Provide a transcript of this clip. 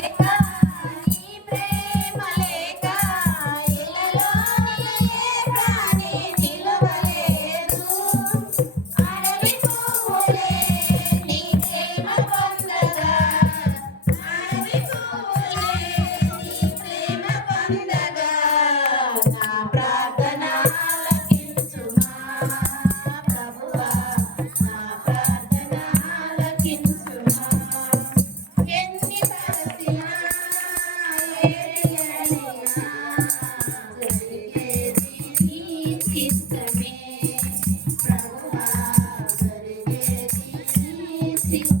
Venga. Sing, sing,